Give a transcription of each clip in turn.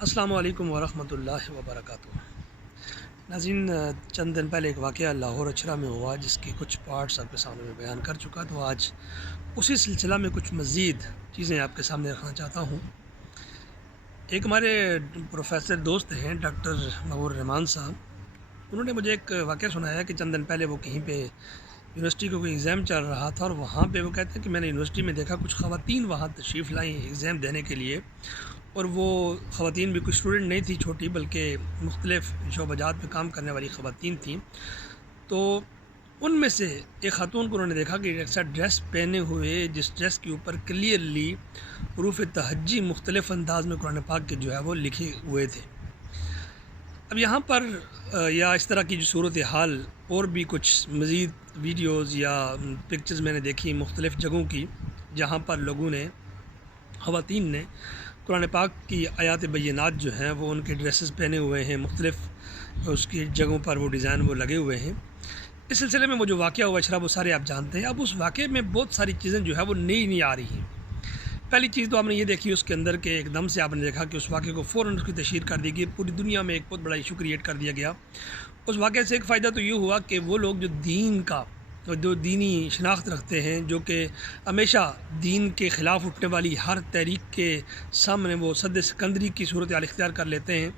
السلام علیکم ورحمۃ اللہ وبرکاتہ۔ ناظرین، چند دن پہلے ایک واقعہ لاہور اچھرا میں ہوا جس کی کچھ پارٹس آپ کے سامنے میں بیان کر چکا، تو آج اسی سلسلہ میں کچھ مزید چیزیں آپ کے سامنے رکھنا چاہتا ہوں۔ ایک ہمارے پروفیسر دوست ہیں ڈاکٹر نور رحمان صاحب، انہوں نے مجھے ایک واقعہ سنایا کہ چند دن پہلے وہ کہیں پہ یونیورسٹی کا کوئی ایگزام چل رہا تھا، اور وہاں پہ وہ کہتے ہیں کہ میں نے یونیورسٹی میں دیکھا کچھ خواتین وہاں تشریف لائیں ایگزام دینے کے لیے، اور وہ خواتین بھی کوئی اسٹوڈنٹ نہیں تھی چھوٹی، بلکہ مختلف شعبہ جات پہ کام کرنے والی خواتین تھیں۔ تو ان میں سے ایک خاتون کو انہوں نے دیکھا کہ ایسا ڈریس پہنے ہوئے، جس ڈریس کے اوپر کلیئرلی حروف تہجی مختلف انداز میں قرآن پاک کے جو ہے وہ لکھے ہوئے تھے۔ اب یہاں پر یا اس طرح کی جو صورتحال اور بھی کچھ مزید ویڈیوز یا پکچرز میں نے دیکھی مختلف جگہوں کی، جہاں پر لوگوں نے، خواتین نے قرآن پاک کی آیات بینات جو ہیں وہ ان کے ڈریسز پہنے ہوئے ہیں، مختلف اس کی جگہوں پر وہ ڈیزائن وہ لگے ہوئے ہیں۔ اس سلسلے میں وہ جو واقعہ ہوا اچھرا، وہ سارے آپ جانتے ہیں۔ اب اس واقعے میں بہت ساری چیزیں جو ہے وہ نئی آ رہی ہیں۔ پہلی چیز تو آپ نے یہ دیکھی اس کے اندر کہ ایک دم سے آپ نے دیکھا کہ اس واقعے کو فوراً اس کی تشہیر کر دی گئی، پوری دنیا میں ایک بہت بڑا ایشو کریٹ کر دیا گیا۔ اس واقعے سے ایک فائدہ تو یہ ہوا کہ وہ لوگ جو دین کا، جو دینی شناخت رکھتے ہیں، جو کہ ہمیشہ دین کے خلاف اٹھنے والی ہر تحریک کے سامنے وہ سد سکندری کی صورتحال اختیار کر لیتے ہیں،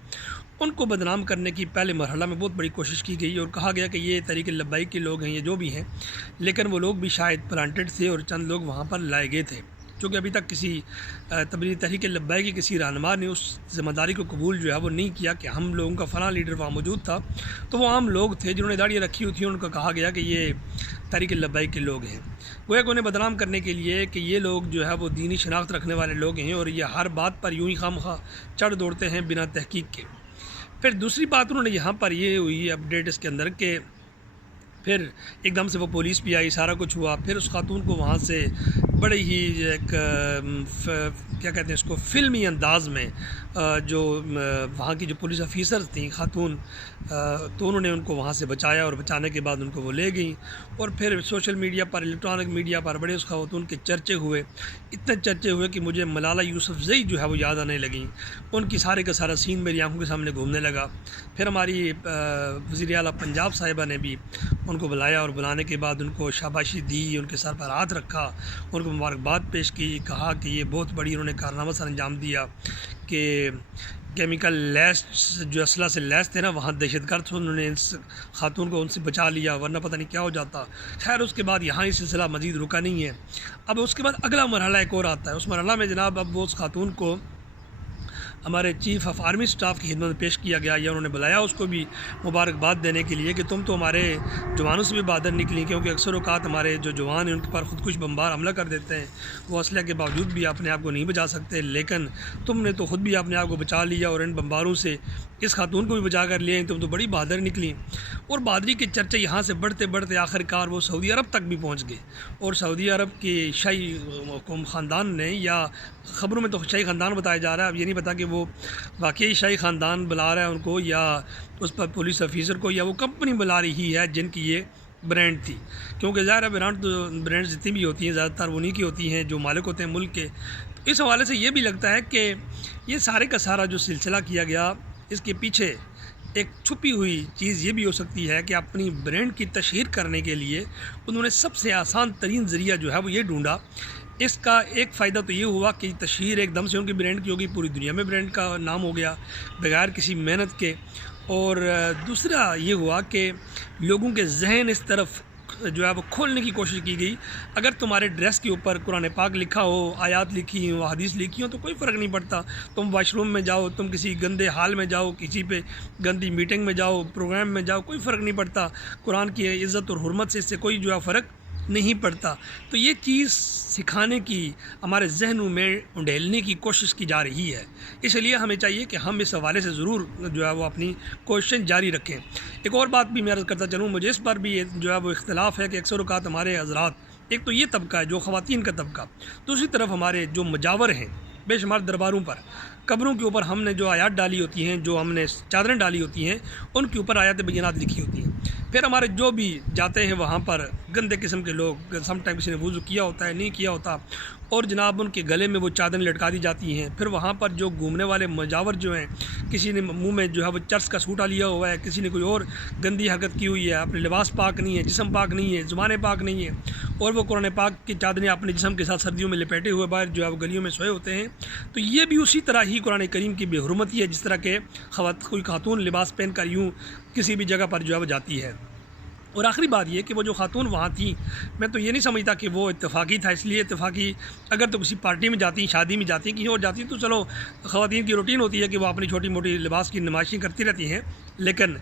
ان کو بدنام کرنے کی پہلے مرحلہ میں بہت بڑی کوشش کی گئی، اور کہا گیا کہ یہ تحریک لبیک کے لوگ ہیں، یہ جو بھی ہیں، لیکن وہ لوگ بھی شاید پلانٹڈ تھے اور چند لوگ وہاں پر لائے گئے تھے، چونکہ ابھی تک کسی تبلیغی تحریک لبیک کی کسی رہنما نے اس ذمہ داری کو قبول جو ہے وہ نہیں کیا کہ ہم لوگوں کا فلاں لیڈر وہاں موجود تھا، تو وہ عام لوگ تھے جنہوں نے داڑیاں رکھی ہوئی تھیں، ان کو کہا گیا کہ یہ تحریک لبیک کے لوگ ہیں، گویا کہ انہیں بدنام کرنے کے لیے کہ یہ لوگ جو ہے وہ دینی شناخت رکھنے والے لوگ ہیں، اور یہ ہر بات پر یوں ہی خواہ چڑھ دوڑتے ہیں بنا تحقیق کے۔ پھر دوسری بات انہوں نے یہاں پر یہ ہوئی اپڈیٹ اس کے اندر کہ پھر ایک دم سے وہ پولیس بھی آئی، سارا کچھ ہوا، پھر اس خاتون کو وہاں سے بڑے ہی ایک کیا کہتے ہیں اس کو، فلمی انداز میں جو وہاں کی جو پولیس افیسر تھیں خاتون، تو انہوں نے ان کو وہاں سے بچایا، اور بچانے کے بعد ان کو وہ لے گئیں، اور پھر سوشل میڈیا پر، الیکٹرانک میڈیا پر بڑے اس خاتون کے چرچے ہوئے، اتنے چرچے ہوئے کہ مجھے ملالہ یوسفزئی جو ہے وہ یاد آنے لگیں، ان کی سارے کا سارا سین میری آنکھوں کے سامنے گھومنے لگا۔ پھر ہماری وزیر اعلیٰ پنجاب صاحبہ نے بھی ان کو بلایا، اور بلانے کے بعد ان کو شاباشی دی، ان کے سر پر ہاتھ رکھا، ان کو مبارکباد پیش کی، کہا کہ یہ بہت بڑی انہوں نے کارنامہ سر انجام دیا کہ کیمیکل لیس جو اسلحہ سے لیس تھے نا، وہاں دہشت گرد تھے، انہوں نے اس خاتون کو ان سے بچا لیا، ورنہ پتہ نہیں کیا ہو جاتا۔ خیر اس کے بعد یہاں یہ سلسلہ مزید رکا نہیں ہے، اب اس کے بعد اگلا مرحلہ ایک اور آتا ہے۔ اس مرحلہ میں جناب اب وہ اس خاتون کو ہمارے چیف آف آرمی سٹاف کی خدمت میں پیش کیا گیا، یا انہوں نے بلایا اس کو بھی مبارکباد دینے کے لیے کہ تم تو ہمارے جوانوں سے بھی بہادر نکلی، کیونکہ اکثر اوقات ہمارے جو جوان ہیں ان کے پر خودکش بمبار حملہ کر دیتے ہیں، وہ اسلحے کے باوجود بھی اپنے آپ کو نہیں بچا سکتے، لیکن تم نے تو خود بھی اپنے آپ کو بچا لیا، اور ان بمباروں سے اس خاتون کو بھی بچا کر لیا، تم تو بڑی بہادر نکلی۔ اور بہادری کے چرچے یہاں سے بڑھتے بڑھتے آخر کار وہ سعودی عرب تک بھی پہنچ گئے، اور سعودی عرب کے شاہی خاندان نے، یا خبروں میں تو شاہی خاندان بتایا جا رہا ہے، اب یہ نہیں پتا کہ وہ واقعی شاہی خاندان بلا رہا ہے ان کو، یا اس پر پولیس افیسر کو، یا وہ کمپنی بلا رہی ہے جن کی یہ برانڈ تھی، کیونکہ ظاہر ہے برانڈ جتنی بھی ہوتی ہیں زیادہ تر انہی کی ہوتی ہیں جو مالک ہوتے ہیں ملک کے۔ تو اس حوالے سے یہ بھی لگتا ہے کہ یہ سارے کا سارا جو سلسلہ کیا گیا، اس کے پیچھے ایک چھپی ہوئی چیز یہ بھی ہو سکتی ہے کہ اپنی برانڈ کی تشہیر کرنے کے لیے انہوں نے سب سے آسان ترین ذریعہ جو ہے وہ یہ ڈھونڈا۔ اس کا ایک فائدہ تو یہ ہوا کہ تشہیر ایک دم سے ان کی برانڈ کی ہوگی، پوری دنیا میں برانڈ کا نام ہو گیا بغیر کسی محنت کے، اور دوسرا یہ ہوا کہ لوگوں کے ذہن اس طرف جو ہے وہ کھولنے کی کوشش کی گئی۔ اگر تمہارے ڈریس کے اوپر قرآن پاک لکھا ہو، آیات لکھی ہوں، حدیث لکھی ہوں، تو کوئی فرق نہیں پڑتا، تم واش روم میں جاؤ، تم کسی گندے حال میں جاؤ، کسی پہ گندی میٹنگ میں جاؤ، پروگرام میں جاؤ، کوئی فرق نہیں پڑتا، قرآن کی عزت اور حرمت سے اس سے کوئی جو ہے فرق نہیں پڑتا۔ تو یہ چیز سکھانے کی، ہمارے ذہنوں میں انڈیلنے کی کوشش کی جا رہی ہے، اس لیے ہمیں چاہیے کہ ہم اس حوالے سے ضرور جو ہے وہ اپنی کوششیں جاری رکھیں۔ ایک اور بات بھی میں عرض کرتا چلوں، مجھے اس پر بھی جو ہے وہ اختلاف ہے کہ اکثر اوقات ہمارے حضرات، ایک تو یہ طبقہ ہے جو خواتین کا طبقہ، دوسری طرف ہمارے جو مجاور ہیں بے شمار درباروں پر، قبروں کے اوپر ہم نے جو آیات ڈالی ہوتی ہیں، جو ہم نے چادریں ڈالی ہوتی ہیں، ان کے اوپر آیات بینات لکھی ہوتی ہیں۔ پھر ہمارے جو بھی جاتے ہیں وہاں پر گندے قسم کے لوگ، سم ٹائم کسی نے وضو کیا ہوتا ہے، نہیں کیا ہوتا، اور جناب ان کے گلے میں وہ چادریں لٹکا دی جاتی ہیں۔ پھر وہاں پر جو گھومنے والے مجاور جو ہیں، کسی نے منہ میں جو ہے وہ چرس کا سوٹا لیا ہوا ہے، کسی نے کوئی اور گندی حرکت کی ہوئی ہے، اپنے لباس پاک نہیں ہے، جسم پاک نہیں ہے، زبانیں پاک نہیں ہیں، اور وہ قرآن پاک کی چادریں اپنے جسم کے ساتھ سردیوں میں لپیٹے ہوئے باہر جو ہے وہ گلیوں میں سوئے ہوتے ہیں، تو یہ بھی اسی طرح ہی قرآن کریم کی بے حرمتی ہے، جس طرح کہ کوئی خاتون لباس پہن کر یوں کسی بھی جگہ پر جو ہے وہ جاتی ہے۔ اور آخری بات یہ کہ وہ جو خاتون وہاں تھیں، میں تو یہ نہیں سمجھتا کہ وہ اتفاقی تھا، اس لیے اتفاقی اگر تو کسی پارٹی میں جاتی ہیں، شادی میں جاتی ہیں، کہیں اور جاتی ہیں، تو چلو خواتین کی روٹین ہوتی ہے کہ وہ اپنی چھوٹی موٹی لباس کی نمائشیں کرتی رہتی ہیں، لیکن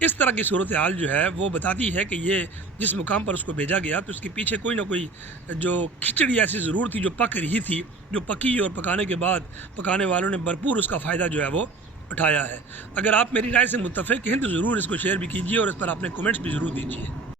اس طرح کی صورتحال جو ہے وہ بتاتی ہے کہ یہ جس مقام پر اس کو بھیجا گیا تو اس کے پیچھے کوئی نہ کوئی جو کھچڑی ایسی ضرور تھی جو پک رہی تھی، جو پکی اور پکانے کے بعد پکانے والوں نے بھرپور اس کا فائدہ جو ہے وہ اٹھایا ہے۔ اگر آپ میری رائے سے متفق ہیں تو ضرور اس کو شیئر بھی کیجیے اور اس پر اپنے کمنٹس بھی ضرور دیجیے۔